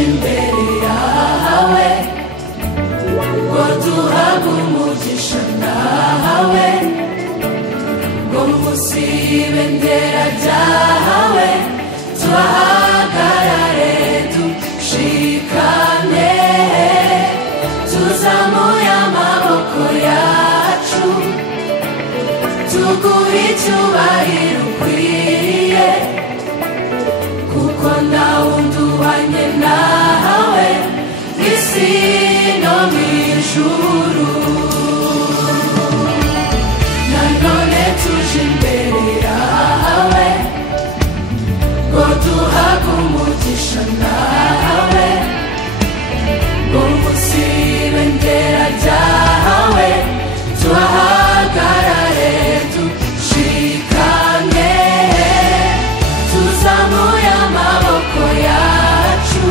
imbere yawe ngo duhabwe umugisha nawe ngo munsi y'ibendera ryawe tuhagarare dushikane tuzamuye amaboko yacu tuguhe icyubahiro ukwiye kuko nta wundi uhwanye nawe isi no mu ijuru. Nanone tuje imbere yawe ngo duhabwe umugisha nawe ngo munsi y'ibendera ryawe tuhagarare dushikane tuzamuye amaboko yacu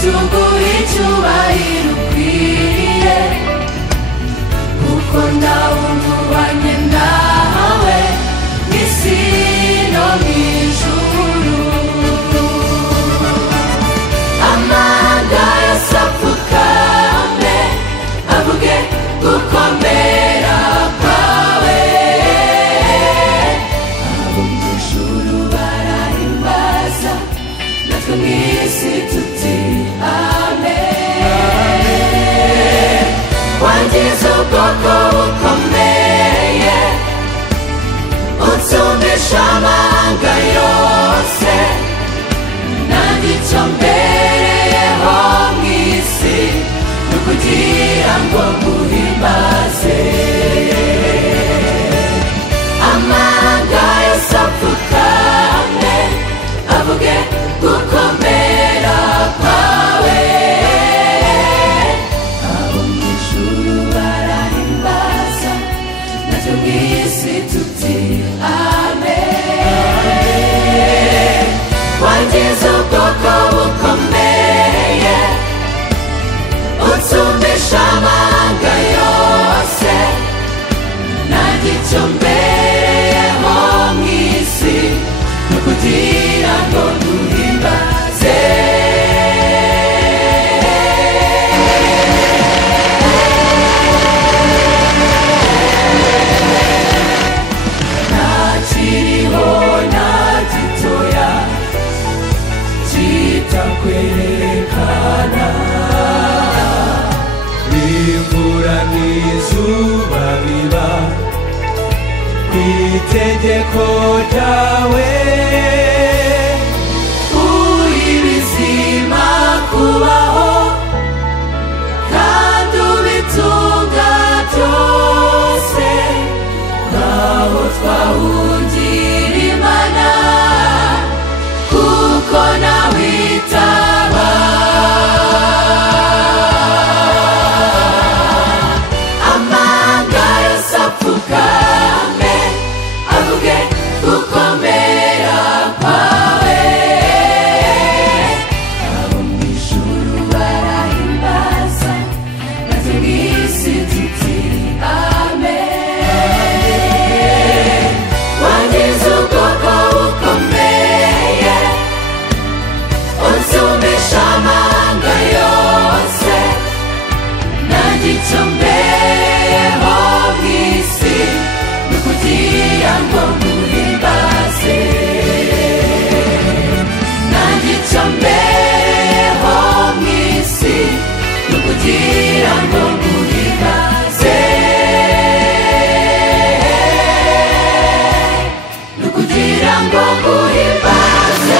tuguhe icyubahiro ukwiye kuko nta wundi uhwanye nawe isi no mu ijuru. Amahanga yose apfukame avuge gukomera kwawe, abo mu ijuru barahimbaza natwe mu isi tuti amen. Wangize ubwoko bukomeye unsumbisha amahanga yose nanjye icyo mbereyeho mu isi ni ukugira ngo nguhimbaze. Amahanga yose apfukame avuge gukomera kwawe, abo mu ijuru barahimbaza natwe mu isi tuti amen. Wangize ubwoko bukomeye unsumbisha amahanga yose nanjye icyo mbereyeho mu isi ni ukugira ngo nguhimbaze. Ntakiriho na gitoya kitakwerekana, imvura n'izuba biba ku itegeko ryawe, ibizima kubaho kandi ubitunga byose, ntaho twahungira Imana kuko nawe itaba. Amahanga yose apfukame avuge gukomera kwawe, abo mu ijuru barahimbaza natwe mu isi tuti amen. Wangize ubwoko bukomeye unsumbisha amahanga yose nanjye icyo mbereyeho mu isi ni ukugira ngo nguhimbaze. Nanjye icyo mbereyeho mu isi ni ukugira ngo nguhimbaze, ni ukugira ngo nguhimbaze.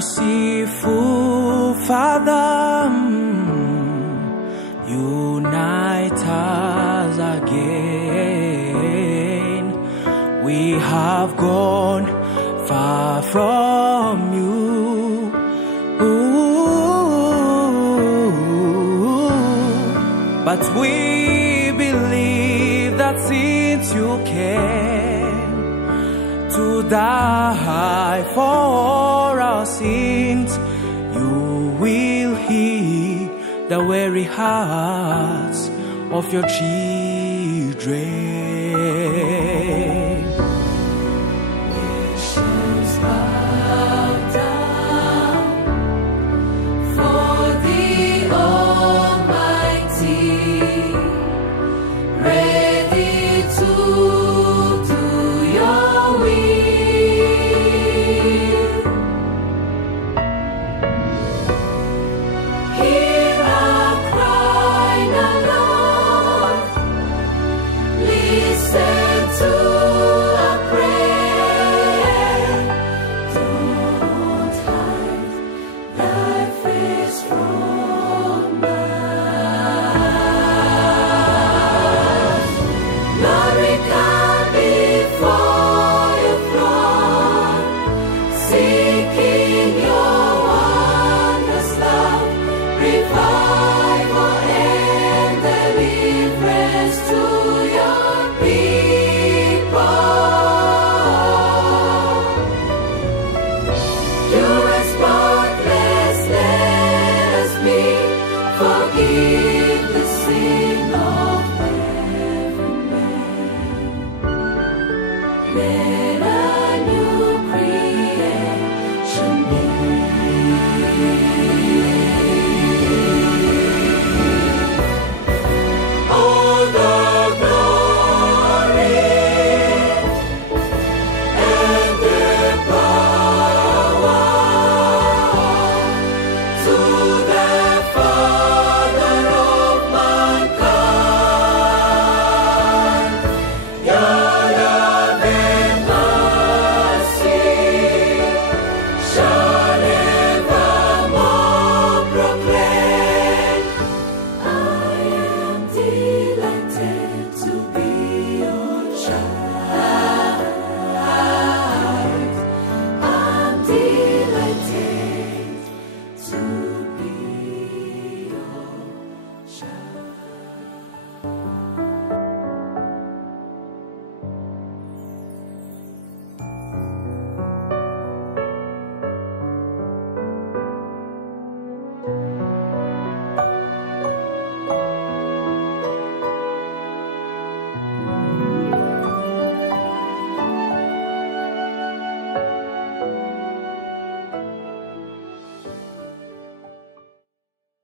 Merciful Father, unite us again. We have gone far from you. But we believe that since you came to die for our sins, you will heal the weary hearts of your children.